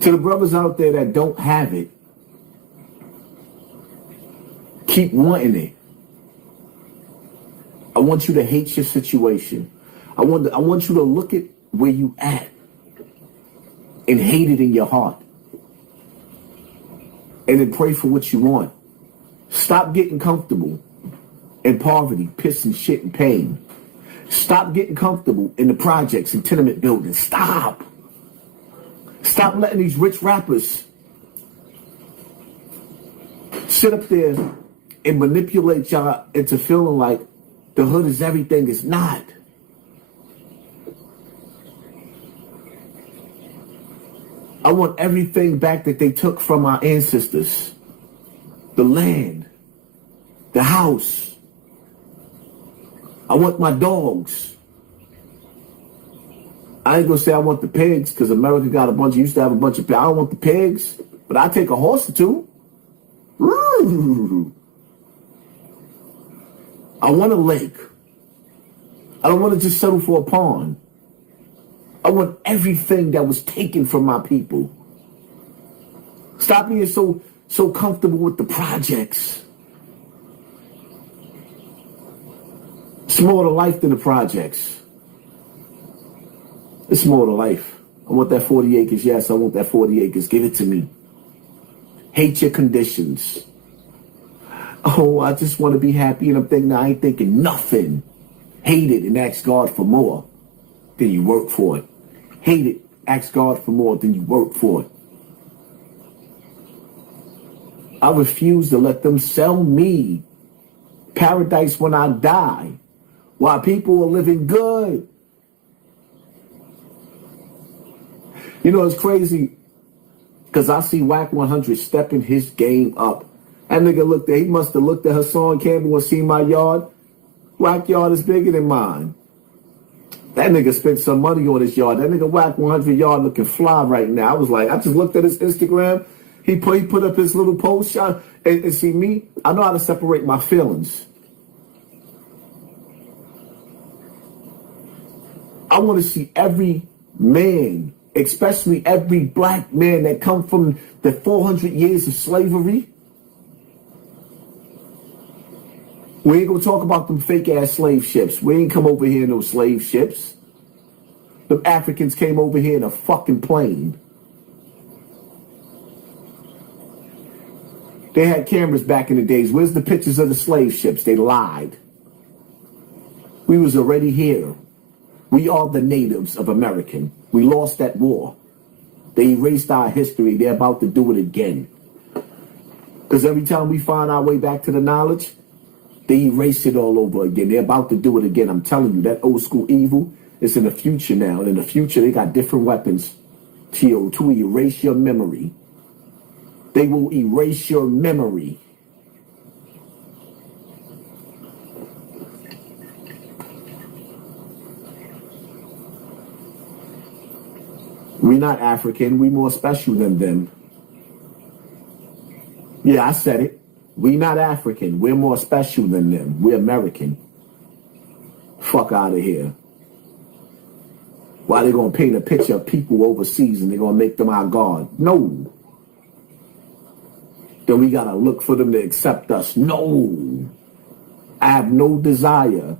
To the brothers out there that don't have it, keep wanting it. I want you to hate your situation. I want you to look at where you at and hate it in your heart. And then pray for what you want. Stop getting comfortable in poverty, piss and shit and pain. Stop getting comfortable in the projects and tenement buildings. Stop. Stop letting these rich rappers sit up there and manipulate y'all into feeling like the hood is everything. It's not. I want everything back that they took from our ancestors. The land, the house. I want my dogs. I ain't gonna say I want the pigs, because America got used to have a bunch of pigs. I don't want the pigs, but I take a horse or two. Ooh. I want a lake. I don't want to just settle for a pond. I want everything that was taken from my people. Stop being so comfortable with the projects. It's more to life than the projects. It's more to life. I want that 40 acres. Yes, I want that 40 acres. Give it to me. Hate your conditions. Oh, I just want to be happy, and I'm thinking, I ain't thinking nothing. Hate it and ask God for more. Then you work for it. Hate it, ask God for more, then you work for it. I refuse to let them sell me paradise when I die, while people are living good. You know, it's crazy, because I see Whack 100 stepping his game up. That nigga looked at, he must have looked at Hassan Campbell and seen my yard. Whack yard is bigger than mine. That nigga spent some money on his yard. That nigga Whack 100 yard looking fly right now. I was like, I just looked at his Instagram. He put up his little post shot. And see me, I know how to separate my feelings. I want to see every man, especially every black man that come from the 400 years of slavery. We ain't gonna talk about them fake ass slave ships. We ain't come over here in no slave ships. The Africans came over here in a fucking plane. They had cameras back in the days. Where's the pictures of the slave ships? They lied. We was already here. We are the natives of America. We lost that war. They erased our history. They're about to do it again. Because every time we find our way back to the knowledge, they erase it all over again. They're about to do it again. I'm telling you, that old school evil is in the future now. And in the future, they got different weapons to erase your memory. They will erase your memory. We're not African. We're more special than them. Yeah, I said it. We're not African. We're more special than them. We're American. Fuck out of here. Why they gonna paint a picture of people overseas and they're gonna make them our God? No. Then we gotta look for them to accept us. No. I have no desire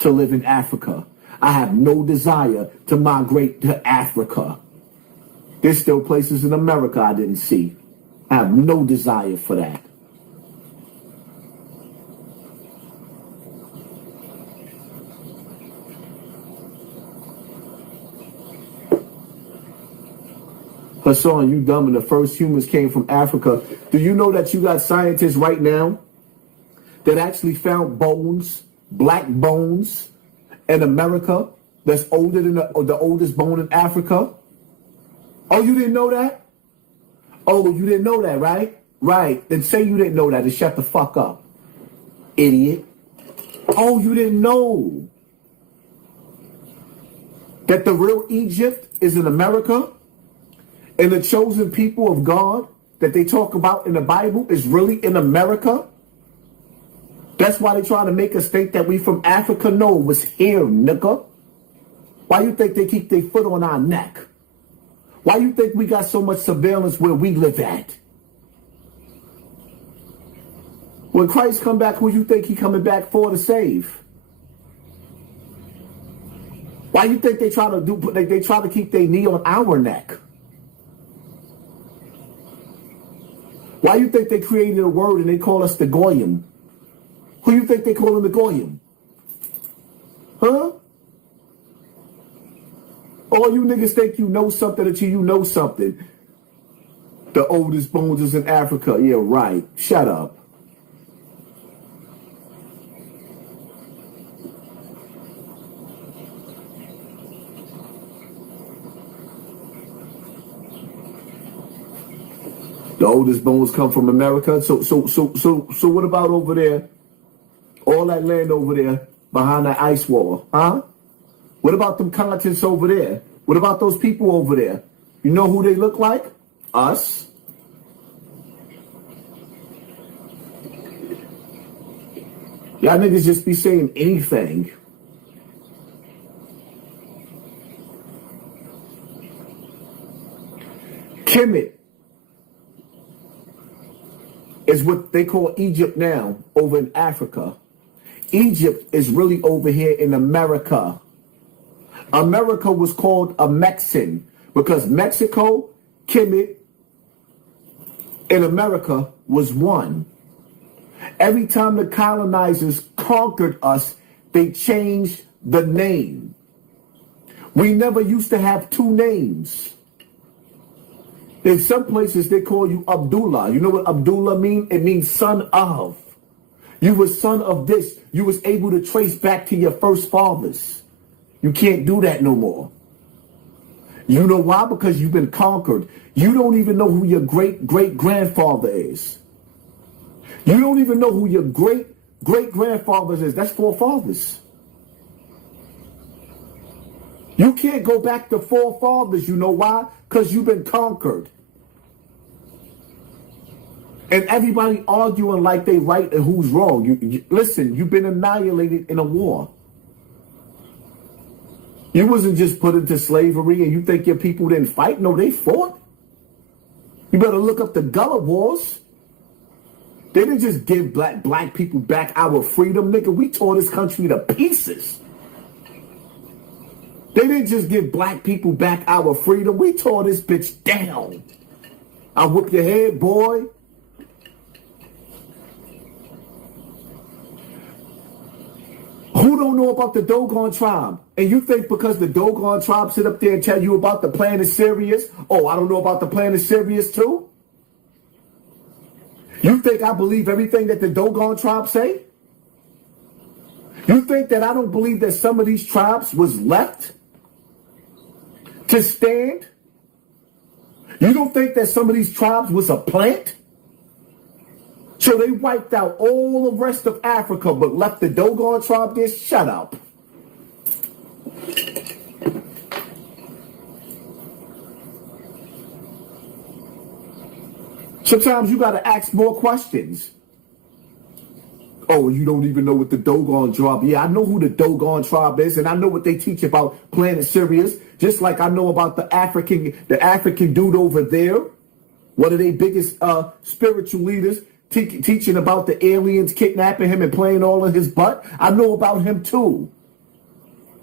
to live in Africa. I have no desire to migrate to Africa. There's still places in America I didn't see. I have no desire for that. Hassan, you dumb, and the first humans came from Africa. Do you know that you got scientists right now that actually found bones, black bones, in America that's older than the oldest bone in Africa? Oh, you didn't know that? Oh, you didn't know that, right? Right. Then say you didn't know that and shut the fuck up, idiot. Oh, you didn't know that the real Egypt is in America? And the chosen people of God that they talk about in the Bible is really in America? That's why they trying to make us think that we from Africa. No, it was here, nigga. Why you think they keep their foot on our neck? Why you think we got so much surveillance where we live at? When Christ come back, who you think he coming back for to save? Why you think they try to keep their knee on our neck? Why you think they created a word and they call us the Goyim? Who you think they call them the Goyim? Huh? All you niggas think you know something until you know something. The oldest bones is in Africa. Yeah, right. Shut up. The oldest bones come from America. So what about over there? All that land over there behind that ice wall, huh? What about them continents over there? What about those people over there? You know who they look like? Us. Y'all niggas just be saying anything. Kemet is what they call Egypt now over in Africa. Egypt is really over here in America. America was called a Mexican because Mexico, Kemet, and America was one. Every time the colonizers conquered us, they changed the name. We never used to have two names. In some places, they call you Abdullah. You know what Abdullah means? It means son of. You were son of this. You was able to trace back to your first fathers. You can't do that no more. You know why? Because you've been conquered. You don't even know who your great-great-grandfather is. You don't even know who your great-great-grandfather is. That's forefathers. You can't go back to forefathers. You know why? Because you've been conquered. And everybody arguing like they right and who's wrong. Listen, you've been annihilated in a war. You wasn't just put into slavery and you think your people didn't fight. No, they fought. You better look up the Gullah Wars. They didn't just give black people back our freedom, nigga. We tore this country to pieces. They didn't just give black people back our freedom. We tore this bitch down. I'll whoop your head, boy. Who don't know about the Dogon tribe? And you think because the Dogon tribe sit up there and tell you about the planet Sirius, oh, I don't know about the planet Sirius too? You think I believe everything that the Dogon tribe say? You think that I don't believe that some of these tribes was left to stand? You don't think that some of these tribes was a plant? So they wiped out all the rest of Africa, but left the Dogon tribe there? Shut up. Sometimes you got to ask more questions. Oh, you don't even know what the Dogon tribe. Yeah, I know who the Dogon tribe is, and I know what they teach about planet Sirius, just like I know about the African dude over there, one of their biggest spiritual leaders, teaching about the aliens kidnapping him and playing all in his butt. I know about him too.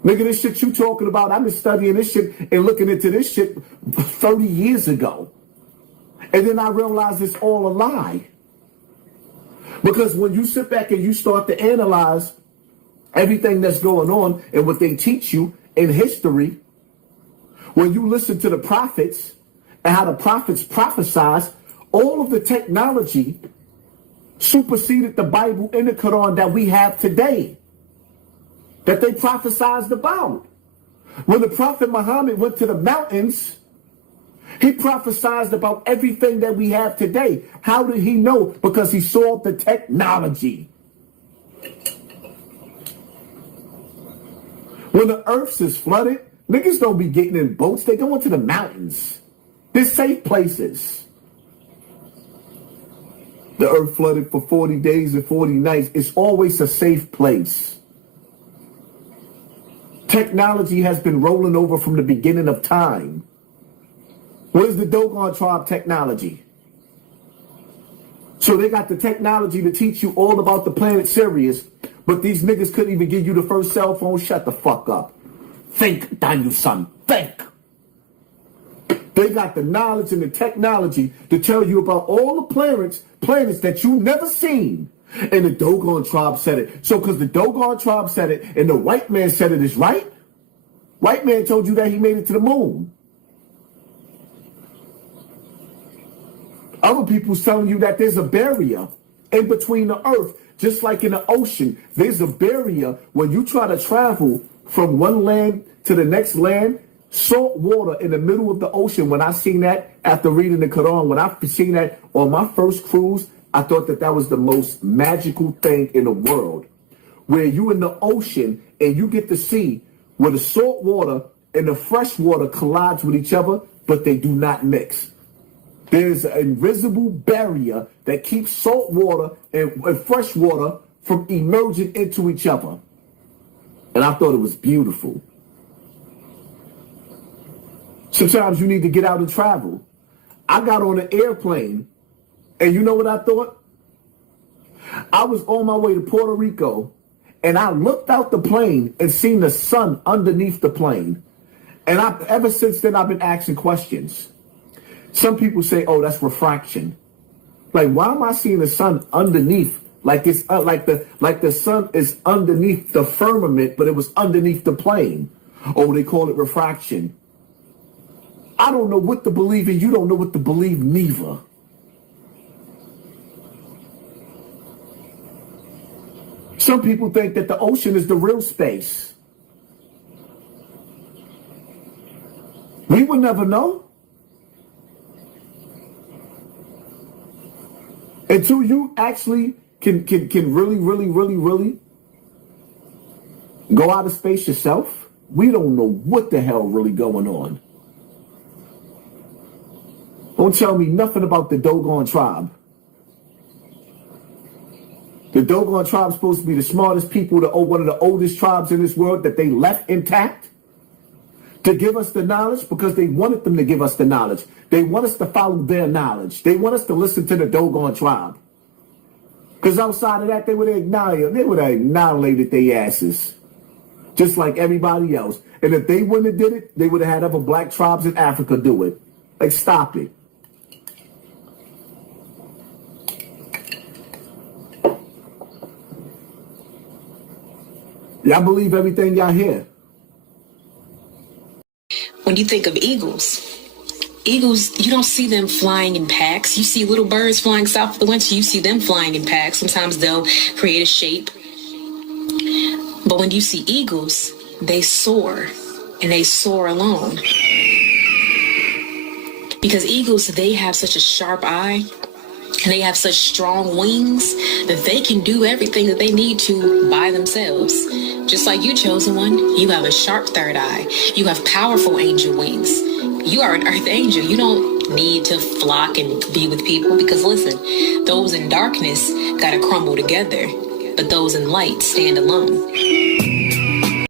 Nigga, this shit you talking about, I've been studying this shit and looking into this shit 30 years ago. And then I realized it's all a lie. Because when you sit back and you start to analyze everything that's going on and what they teach you in history, when you listen to the prophets and how the prophets prophesize, all of the technology superseded the Bible and the Quran that we have today, that they prophesized about. When the Prophet Muhammad went to the mountains, he prophesied about everything that we have today. How did he know? Because he saw the technology. When the earth is flooded, niggas don't be getting in boats. They go into the mountains. They're safe places. The earth flooded for 40 days and 40 nights. It's always a safe place. Technology has been rolling over from the beginning of time. Where's the Dogon tribe technology? So they got the technology to teach you all about the planet Sirius, but these niggas couldn't even give you the first cell phone. Shut the fuck up. Think, Daniel son, think. They got the knowledge and the technology to tell you about all the planets that you never seen. And the Dogon tribe said it. So because the Dogon tribe said it and the white man said it is right, white man told you that he made it to the moon. Other people's telling you that there's a barrier in between the earth, just like in the ocean. There's a barrier when you try to travel from one land to the next land. Salt water in the middle of the ocean. When I seen that after reading the Quran, when I seen that on my first cruise, I thought that was the most magical thing in the world. Where you in the ocean and you get to see where the salt water and the fresh water collides with each other, but they do not mix. There's an invisible barrier that keeps salt water and fresh water from emerging into each other. And I thought it was beautiful. Sometimes you need to get out and travel. I got on an airplane, and you know what I thought? I was on my way to Puerto Rico, and I looked out the plane and seen the sun underneath the plane. And ever since then, I've been asking questions. Some people say, oh, that's refraction. Like, why am I seeing the sun underneath? Like it's like the sun is underneath the firmament, but it was underneath the plane. Oh, they call it refraction. I don't know what to believe in. You don't know what to believe neither. Some people think that the ocean is the real space. We will never know. Until you actually can really go out of space yourself, we don't know what the hell really going on. Don't tell me nothing about the Dogon tribe. The Dogon tribe is supposed to be the smartest people, one of the oldest tribes in this world that they left intact to give us the knowledge because they wanted them to give us the knowledge. They want us to follow their knowledge. They want us to listen to the Dogon tribe. Because outside of that, they would have annihilated their asses. Just like everybody else. And if they wouldn't have did it, they would have had other black tribes in Africa do it. Like, stop it. Y'all believe everything y'all hear. When you think of eagles, you don't see them flying in packs. You see little birds flying south of the winter. You see them flying in packs. Sometimes they'll create a shape. But when you see eagles, they soar, and they soar alone. Because eagles, they have such a sharp eye, and they have such strong wings that they can do everything that they need to by themselves. Just like you, chosen one, you have a sharp third eye. You have powerful angel wings. You are an earth angel. You don't need to flock and be with people because, listen, those in darkness gotta crumble together, but those in light stand alone.